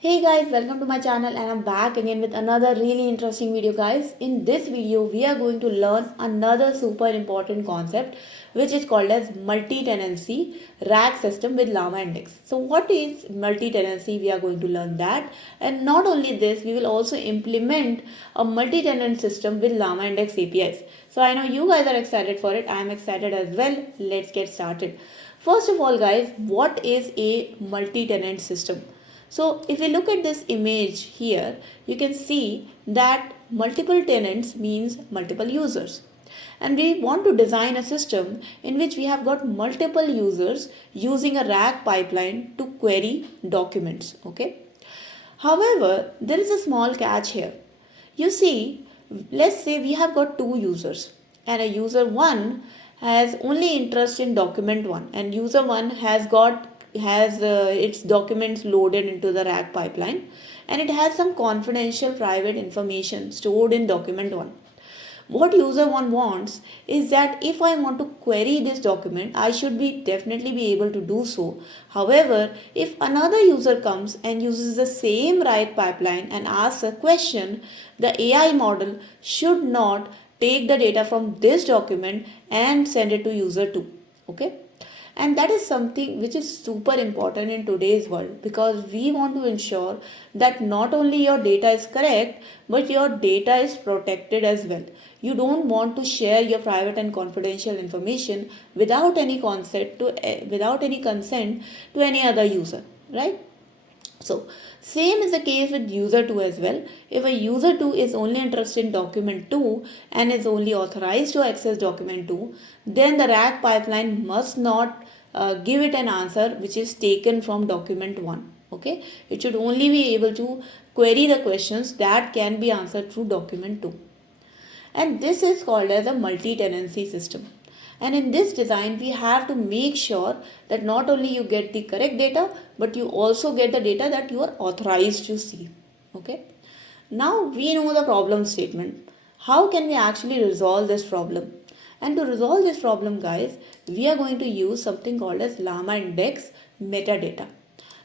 Hey guys, welcome to my channel and I'm back again with another really interesting video guys. In this video, we are going to learn another super important concept which is called as multi-tenancy RAG system with LlamaIndex. So what is multi-tenancy? We are going to learn that, and not only this, we will also implement a multi-tenant system with LlamaIndex APIs. So I know you guys are excited for it. I am excited as well. Let's get started. First of all guys, what is a multi-tenant system? So if we look at this image here, you can see that multiple tenants means multiple users. And we want to design a system in which we have got multiple users using a RAG pipeline to query documents. Okay. However, there is a small catch here. You see, let's say we have got two users and a user 1 has only interest in document 1 and user 1 has its documents loaded into the RAG pipeline and it has some confidential private information stored in document 1. What user 1 wants is that if I want to query this document, I should be definitely be able to do so. However, if another user comes and uses the same RAG pipeline and asks a question, the AI model should not take the data from this document and send it to user 2. Okay? And that is something which is super important in today's world because we want to ensure that not only your data is correct but your data is protected as well. You don't want to share your private and confidential information without any consent to any other user, right? So same is the case with user 2 as well. If a user 2 is only interested in document 2 and is only authorized to access document 2, then the RAG pipeline must not give it an answer which is taken from document 1. Okay, it should only be able to query the questions that can be answered through document 2. And this is called as a multi-tenancy system. And in this design, we have to make sure that not only you get the correct data, but you also get the data that you are authorized to see. Okay. Now we know the problem statement. How can we actually resolve this problem? And to resolve this problem, guys, we are going to use something called as LlamaIndex metadata.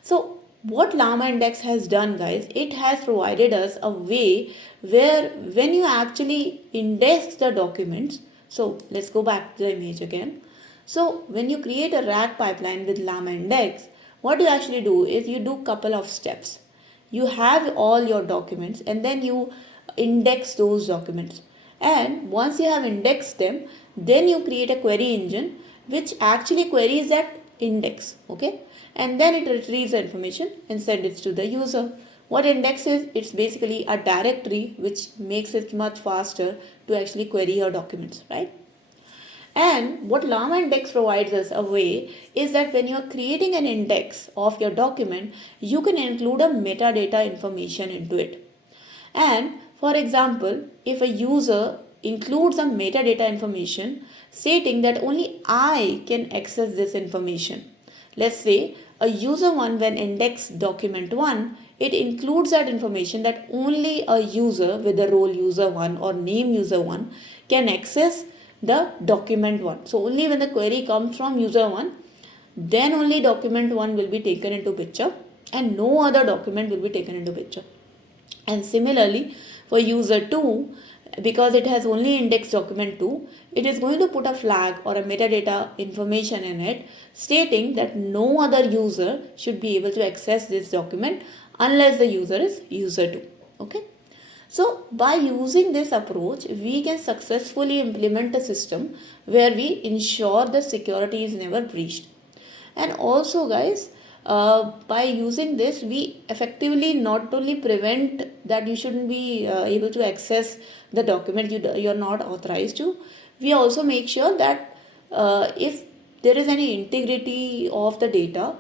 So what LlamaIndex has done, guys, it has provided us a way where when you actually index the documents, so let's go back to the image again. So when you create a RAG pipeline with LlamaIndex, what you actually do is you do couple of steps. You have all your documents and then you index those documents. And once you have indexed them, then you create a query engine which actually queries that index. Okay, and then it retrieves the information and sends it to the user. What index is? It's basically a directory which makes it much faster to actually query your documents, right? And what LlamaIndex provides us a way is that when you are creating an index of your document, you can include a metadata information into it. And for example, if a user includes some metadata information stating that only I can access this information. Let's say a user 1 when index document 1, it includes that information that only a user with the role user 1 or name user 1 can access the document 1. So only when the query comes from user 1, then only document 1 will be taken into picture and no other document will be taken into picture. And similarly, for user 2, because it has only indexed document 2, it is going to put a flag or a metadata information in it stating that no other user should be able to access this document unless the user is user 2. Okay. So by using this approach, we can successfully implement a system where we ensure the security is never breached. And also guys, by using this we effectively not only prevent that you shouldn't be able to access the document you're not authorized to, we also make sure that if there is any integrity of the data,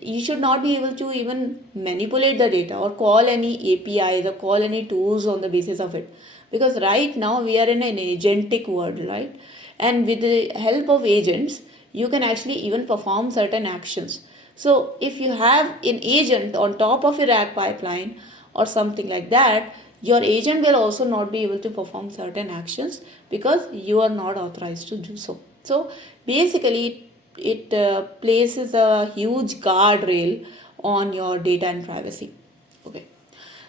you should not be able to even manipulate the data or call any APIs or call any tools on the basis of it, because right now we are in an agentic world, right? And with the help of agents you can actually even perform certain actions. So if you have an agent on top of your RAG pipeline or something like that, your agent will also not be able to perform certain actions because you are not authorized to do so. So basically it places a huge guardrail on your data and privacy. Okay.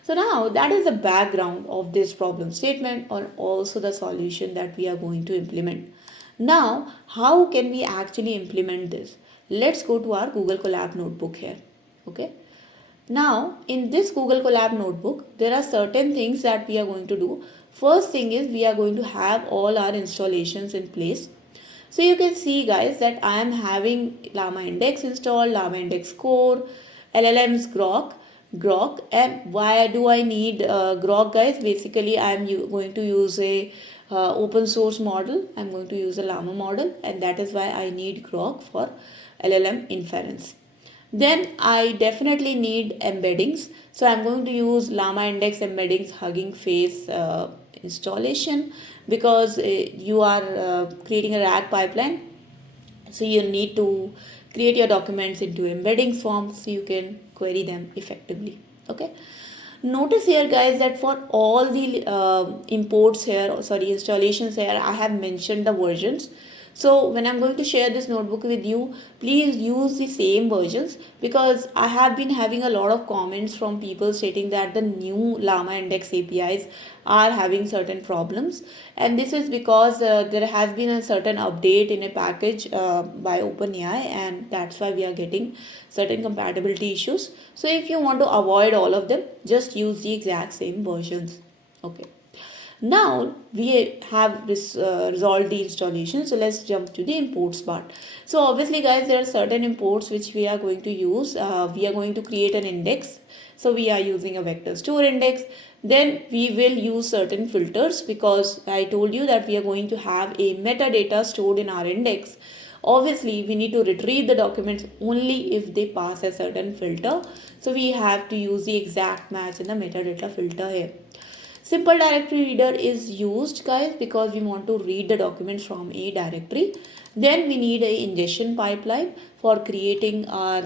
So now that is the background of this problem statement or also the solution that we are going to implement. Now, how can we actually implement this? Let's go to our Google Colab notebook here. Okay. Now, in this Google Colab notebook, there are certain things that we are going to do. First thing is we are going to have all our installations in place. So you can see guys that I am having LlamaIndex installed, LlamaIndex core, LLMs groq, and why do I need groq guys? Basically I am going to use a open source model. I am going to use a llama model, and that is why I need groq for LLM inference. Then I definitely need embeddings. So I'm going to use LlamaIndex embeddings Hugging Face installation, because you are creating a RAG pipeline. So you need to create your documents into embeddings form so you can query them effectively. Okay. Notice here guys that for all the imports here, installations here, I have mentioned the versions. So when I'm going to share this notebook with you, please use the same versions, because I have been having a lot of comments from people stating that the new LlamaIndex APIs are having certain problems, and this is because there has been a certain update in a package by OpenAI, and that's why we are getting certain compatibility issues. So if you want to avoid all of them, just use the exact same versions. Okay. Now we have resolved the installation, so let's jump to the imports part. So obviously guys, there are certain imports which we are going to use. We are going to create an index, so we are using a vector store index. Then we will use certain filters, because I told you that we are going to have a metadata stored in our index. Obviously we need to retrieve the documents only if they pass a certain filter, so we have to use the exact match in the metadata filter here. Simple directory reader is used guys because we want to read the documents from a directory. Then we need a ingestion pipeline for creating our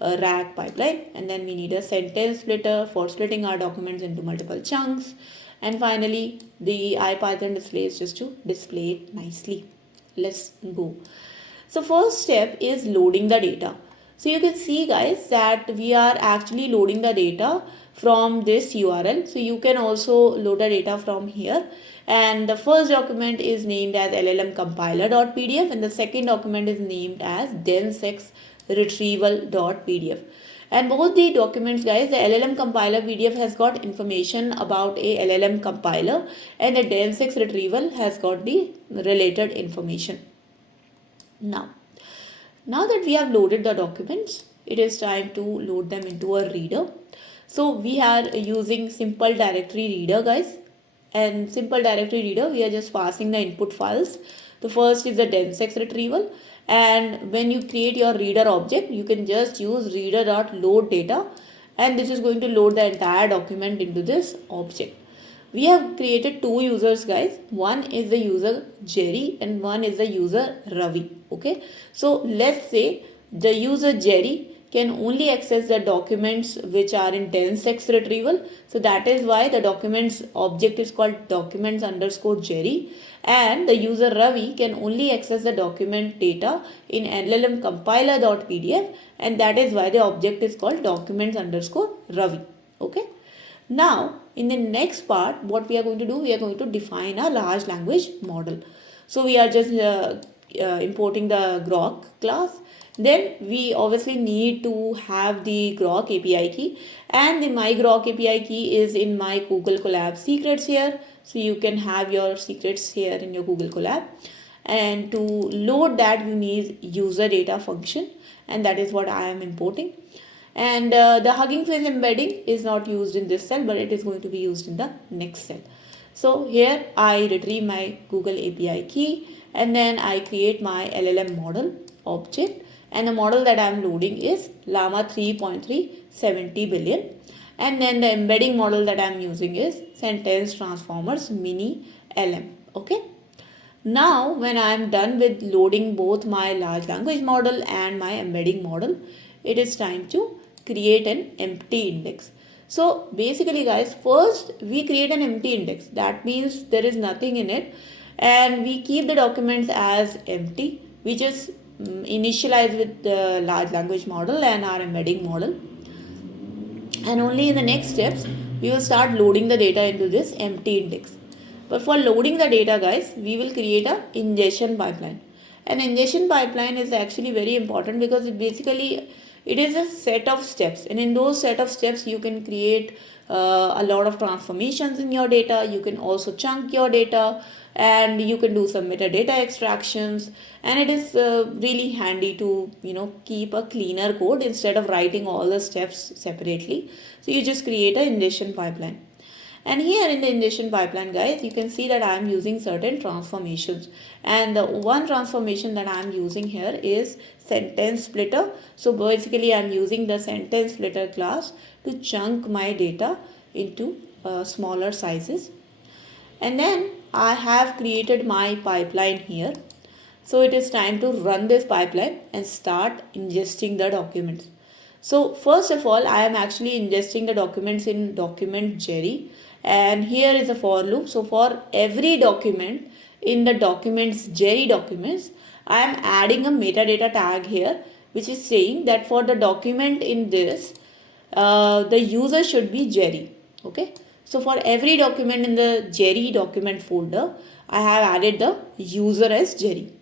RAG pipeline, and then we need a sentence splitter for splitting our documents into multiple chunks, and finally the IPython display is just to display it nicely. Let's go. So first step is loading the data. So you can see guys that we are actually loading the data from this URL. So you can also load the data from here. And the first document is named as llmcompiler.pdf, and the second document is named as densex retrieval.pdf. And both the documents guys, the LLM compiler PDF has got information about a LLM compiler, and the densex retrieval has got the related information. Now that we have loaded the documents, it is time to load them into a reader. So we are using simple directory reader guys, and simple directory reader we are just passing the input files. The first is the densex retrieval, and when you create your reader object, you can just use reader.load-data, and this is going to load the entire document into this object. We have created two users guys. One is the user Jerry and one is the user Ravi. Okay, so let's say the user Jerry can only access the documents which are in densex retrieval. So that is why the documents object is called documents underscore Jerry, and the user Ravi can only access the document data in LLM compiler.pdf, and that is why the object is called documents underscore Ravi. Okay. Now in the next part, what we are going to do, we are going to define a large language model. So we are just importing the groq class. Then we obviously need to have the groq API key, and the my groq API key is in my Google Colab secrets here. So you can have your secrets here in your Google Colab, and to load that you need user data function, and that is what I am importing. And the Hugging Face embedding is not used in this cell, but it is going to be used in the next cell. So here I retrieve my Google API key, and then I create my LLM model object, and the model that I am loading is llama 3.3 70 billion, and then the embedding model that I am using is sentence transformers mini LM. Okay. Now when I am done with loading both my large language model and my embedding model, it is time to create an empty index. So basically guys, first we create an empty index. That means there is nothing in it, and we keep the documents as empty. We just initialize with the large language model and our embedding model. And only in the next steps, we will start loading the data into this empty index. But for loading the data, guys, we will create a ingestion pipeline. An ingestion pipeline is actually very important because it is a set of steps, and in those set of steps you can create a lot of transformations in your data. You can also chunk your data, and you can do some metadata extractions, and it is really handy to keep a cleaner code instead of writing all the steps separately. So you just create an ingestion pipeline. And here in the ingestion pipeline, guys, you can see that I am using certain transformations, and the one transformation that I am using here is sentence splitter. So basically I am using the sentence splitter class to chunk my data into smaller sizes. And then I have created my pipeline here. So it is time to run this pipeline and start ingesting the documents. So first of all, I am actually ingesting the documents in document Jerry, and here is a for loop. So for every document in the documents Jerry documents, I am adding a metadata tag here, which is saying that for the document in this, the user should be Jerry. Okay. So for every document in the Jerry document folder, I have added the user as Jerry.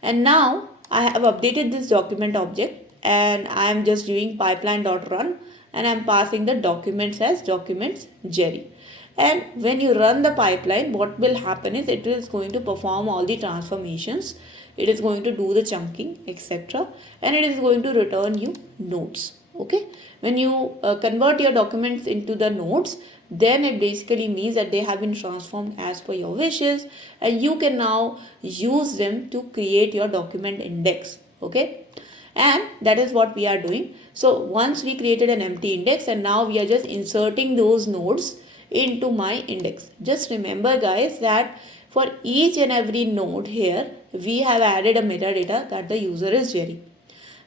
And now I have updated this document object, and I am just doing pipeline.run, and I am passing the documents as documents Jerry. And when you run the pipeline, what will happen is it is going to perform all the transformations. It is going to do the chunking, etc. And it is going to return you nodes. Okay. When you convert your documents into the nodes, then it basically means that they have been transformed as per your wishes, and you can now use them to create your document index. Okay. And that is what we are doing. So once we created an empty index, and now we are just inserting those nodes into my index. Just remember, guys, that for each and every node here, we have added a metadata that the user is Jerry.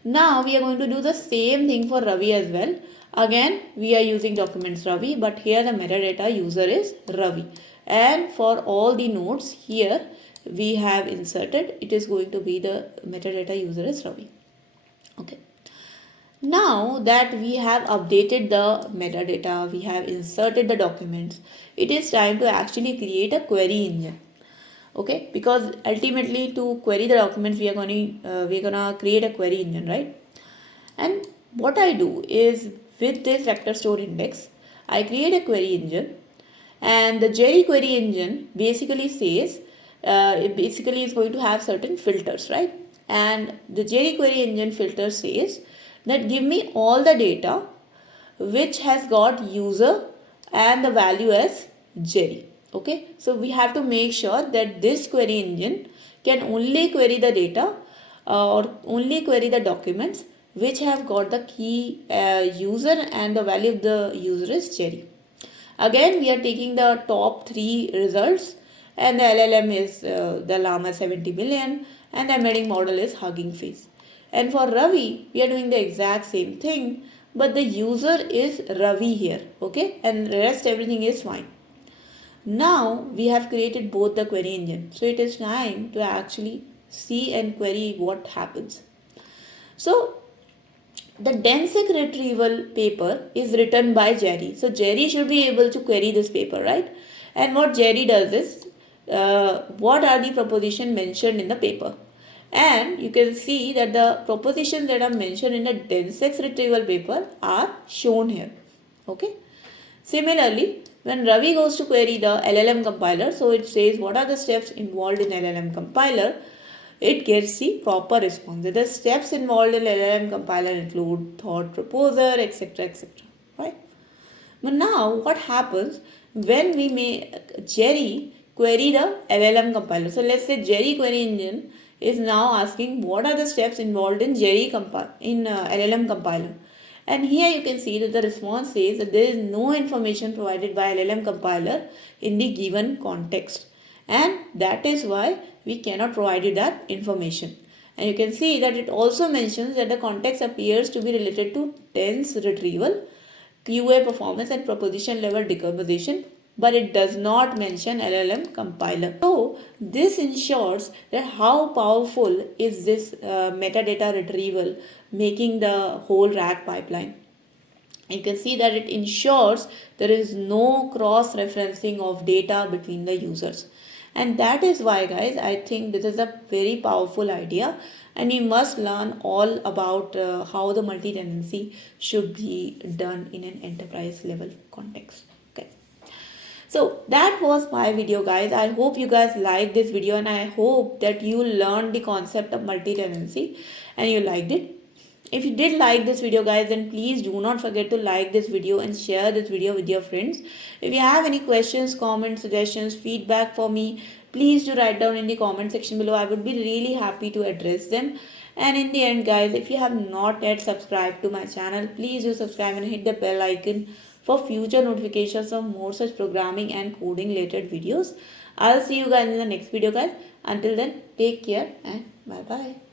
Now we are going to do the same thing for Ravi as well. Again, we are using documents Ravi, but here the metadata user is Ravi. And for all the nodes here, we have inserted, it is going to be the metadata user is Ravi. Okay. Now that we have updated the metadata, we have inserted the documents, it is time to actually create a query engine. Okay, because ultimately to query the documents, we're gonna create a query engine, right? And what I do is, with this vector store index, I create a query engine, and the Jerry query engine basically says it basically is going to have certain filters, right? And the Jerry query engine filter says that give me all the data which has got user and the value as Jerry. Okay, so we have to make sure that this query engine can only query the data or only query the documents which have got the key user and the value of the user is Jerry. Again, we are taking the top 3 results, and the LLM is the llama 70 million, and the embedding model is Hugging Face. And for Ravi, we are doing the exact same thing, but the user is Ravi here, okay, and the rest everything is fine. Now we have created both the query engine, so it is time to actually see and query what happens. So the densec retrieval paper is written by Jerry. So Jerry should be able to query this paper, right? And what Jerry does is, what are the propositions mentioned in the paper? And you can see that the propositions that are mentioned in the densec retrieval paper are shown here. Okay. Similarly, when Ravi goes to query the LLM compiler, so it says what are the steps involved in LLM compiler, it gets the proper response. The steps involved in LLM compiler include thought proposer, etc., etc. Right? But now what happens when we make Jerry query the LLM compiler? So let's say Jerry query engine is now asking what are the steps involved in LLM compiler. And here you can see that the response says that there is no information provided by LLM compiler in the given context. And that is why we cannot provide you that information. And you can see that it also mentions that the context appears to be related to dense retrieval, QA performance, and proposition level decomposition but it does not mention LLM compiler. So this ensures that how powerful is this metadata retrieval, making the whole RAG pipeline. You can see that it ensures there is no cross referencing of data between the users. And that is why, guys, I think this is a very powerful idea, and we must learn all about how the multi tenancy should be done in an enterprise level context. Okay. So that was my video, guys. I hope you guys liked this video, and I hope that you learned the concept of multi tenancy and you liked it. If you did like this video, guys, then please do not forget to like this video and share this video with your friends. If you have any questions, comments, suggestions, feedback for me, please do write down in the comment section below. I would be really happy to address them. And in the end, guys, if you have not yet subscribed to my channel, please do subscribe and hit the bell icon for future notifications of more such programming and coding related videos. I'll see you guys in the next video, guys. Until then, take care and bye bye.